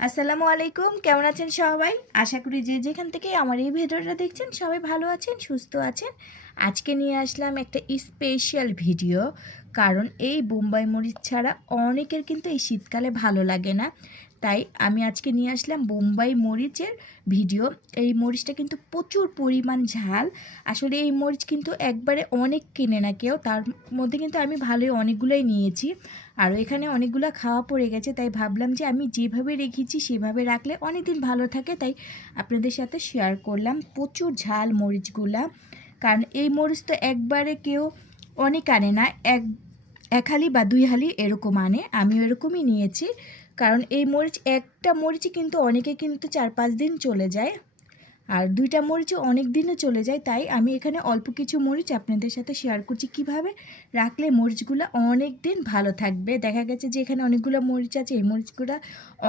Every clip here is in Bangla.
আসসালামু আলাইকুম, কেমন আছেন সবাই? আশা করি যে যেখান থেকে আমার এই ভিডিওটা দেখছেন সবাই ভালো আছেন, সুস্থ আছেন। আজকে নিয়ে আসলাম একটা স্পেশাল ভিডিও, কারণ এই বোম্বাই মরিচ ছাড়া অনেকের কিন্তু এই শীতকালে ভালো লাগে না। তাই আমি আজকে নিয়ে আসলাম বোম্বাই মরিচের ভিডিও। এই মরিচটা কিন্তু প্রচুর পরিমাণ ঝাল। আসলে এই মরিচ কিন্তু একবারে অনেক কিনে না কেউ, তার মধ্যে কিন্তু আমি ভালোই অনেকগুলোই নিয়েছি। আর এখানে অনেকগুলো খাওয়া পড়ে গেছে, তাই ভাবলাম যে আমি যেভাবে রেখেছি সেভাবে রাখলে অনেক দিন ভালো থাকে, তাই আপনাদের সাথে শেয়ার করলাম। প্রচুর ঝাল মরিচগুলা, কারণ এই মরিচ তো একবারে কেউ অনেক আনে না, এক হালি বা দুই হালি এরকম আনে। আমিও এরকমই নিয়েছি, কারণ এই মরিচ একটা মরিচই কিন্তু অনেকে কিন্তু 4-5 দিন চলে যায়, আর দুইটা মরিচও অনেক দিনও চলে যায়। তাই আমি এখানে অল্প কিছু মরিচ আপনাদের সাথে শেয়ার করছি কিভাবে রাখলে মরিচগুলো অনেক দিন ভালো থাকবে। দেখা গেছে যে এখানে অনেকগুলো মরিচ আছে, এই মরিচগুলো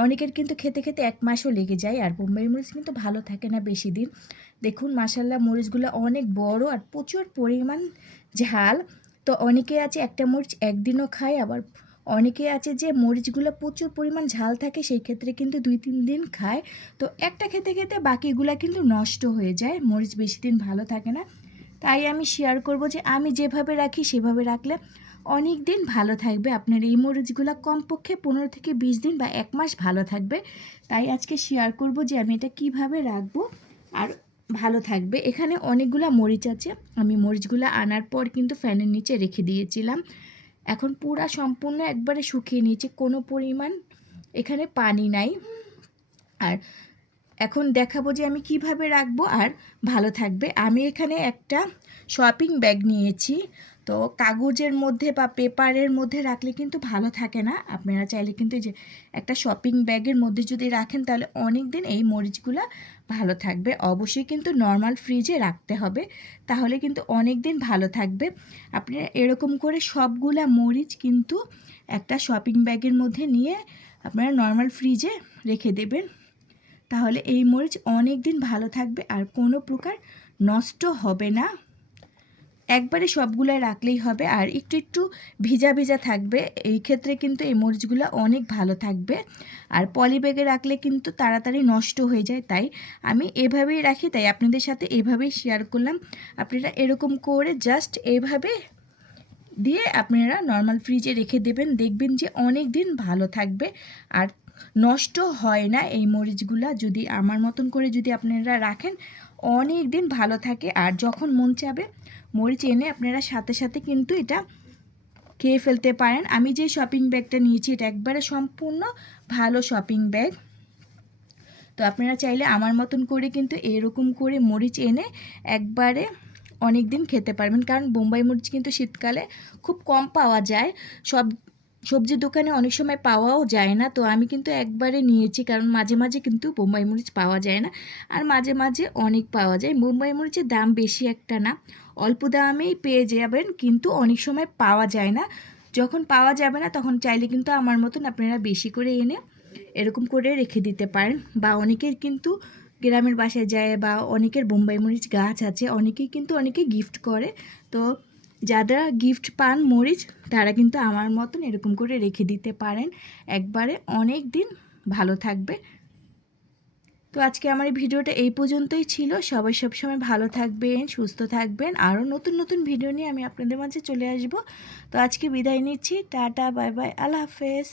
অনেকের কিন্তু খেতে খেতে 1 মাসও লেগে যায়, আর বোম্বাই মরিচ কিন্তু ভালো থাকে না বেশি দিন। দেখুন মাশাল্লাহ মরিচগুলো অনেক বড় আর প্রচুর পরিমাণ ঝাল। তো অনেকে আছে একটা মরিচ একদিনও খায়, আবার অনেকে আছে যে মরিচগুলো প্রচুর পরিমাণ ঝাল থাকে, সেই ক্ষেত্রে কিন্তু 2-3 দিন খায়। তো একটা খেতে খেতে বাকিগুলা কিন্তু নষ্ট হয়ে যায়, মরিচ বেশি দিন ভালো থাকে না। তাই আমি শেয়ার করব যে আমি যেভাবে রাখি সেভাবে রাখলে অনেক দিন ভালো থাকবে। আপনার এই মরিচগুলো কমপক্ষে 15 থেকে 20 দিন বা 1 মাস ভালো থাকবে। তাই আজকে শেয়ার করব যে আমি এটা কিভাবে রাখবো আর ভালো থাকবে। এখানে অনেকগুলো মরিচ আছে, আমি মরিচগুলো আনার পর কিন্তু ফ্যানের নিচে রেখে দিয়েছিলাম। এখন পুরা সম্পূর্ণ একবারে শুকিয়ে নিয়েছে, কোনো পরিমাণ এখানে পানি নাই। আর এখন দেখাবো যে আমি কিভাবে রাখবো আর ভালো থাকবে। আমি এখানে একটা শপিং ব্যাগ নিয়েছি। তো কাগজের মধ্যে বা পেপারের মধ্যে রাখলে কিন্তু ভালো থাকে না, আপনারা চাইলে কিন্তু এই যে একটা শপিং ব্যাগের মধ্যে যদি রাখেন তাহলে অনেক দিন এই মরিচগুলো ভালো থাকবে। অবশ্যই কিন্তু নর্মাল ফ্রিজে রাখতে হবে, তাহলে কিন্তু অনেক দিন ভালো থাকবে। আপনারা এরকম করে সবগুলা মরিচ কিন্তু একটা শপিং ব্যাগের মধ্যে নিয়ে আপনারা নর্মাল ফ্রিজে রেখে দেবেন, তাহলে এই মরিচ অনেক দিন ভালো থাকবে আর কোনো প্রকার নষ্ট হবে না। একবারে সবগুলাই রাখলেই হবে, আর একটু একটু ভিজা ভিজা থাকবে, এই ক্ষেত্রে কিন্তু এই মরিচগুলো অনেক ভালো থাকবে। আর পলি ব্যাগে রাখলে কিন্তু তাড়াতাড়ি নষ্ট হয়ে যায়, তাই আমি এভাবেই রাখি, তাই আপনাদের সাথে এভাবেই শেয়ার করলাম। আপনারা এরকম করে জাস্ট এইভাবে দিয়ে আপনারা নর্মাল ফ্রিজে রেখে দেবেন, দেখবেন যে অনেক দিন ভালো থাকবে আর নষ্ট হয় না। এই মরিচগুলা যদি আমার মতন করে যদি আপনারা রাখেন অনেক দিন ভালো থাকে, আর যখন মন চাবে মরিচ এনে আপনারা সাথে সাথে কিন্তু এটা খেয়ে ফেলতে পারেন। আমি যে শপিং ব্যাগটা নিয়েছি এটা একবারে সম্পূর্ণ ভালো শপিং ব্যাগ। তো আপনারা চাইলে আমার মতন করে কিন্তু এরকম করে মরিচ এনে একবারে অনেক দিন খেতে পারবেন, কারণ বোম্বাই মরিচ কিন্তু শীতকালে খুব কম পাওয়া যায়, সব সবজির দোকানে অনেক সময় পাওয়াও যায় না। তো আমি কিন্তু একবারে নিয়েছি, কারণ মাঝে মাঝে কিন্তু বোম্বাই মরিচ পাওয়া যায় না, আর মাঝে মাঝে অনেক পাওয়া যায়। বোম্বাই মরিচের দাম বেশি একটা না, অল্প দামেই পেয়ে যাবেন, কিন্তু অনেক সময় পাওয়া যায় না। যখন পাওয়া যাবে না তখন চাইলে কিন্তু আমার মতন আপনারা বেশি করে এনে এরকম করে রেখে দিতে পারেন। বা অনেকের কিন্তু গ্রামের বাসায় যায়, বা অনেকের বোম্বাই মরিচ গাছ আছে, অনেকেই কিন্তু অনেকে গিফট করে। তো যারা গিফট পান মরিচ তারা কিন্তু আমার মতন এরকম করে রেখে দিতে পারেন, একবারে অনেক দিন ভালো থাকবে। তো আজকে আমার এই ভিডিওটা এই পর্যন্তই ছিল। সবাই সবসময় ভালো থাকবেন, সুস্থ থাকবেন, আরও নতুন নতুন ভিডিও নিয়ে আমি আপনাদের মাঝে চলে আসব। তো আজকে বিদায় নিচ্ছি, টাটা, বাই বাই, আল্লাহ হাফেজ।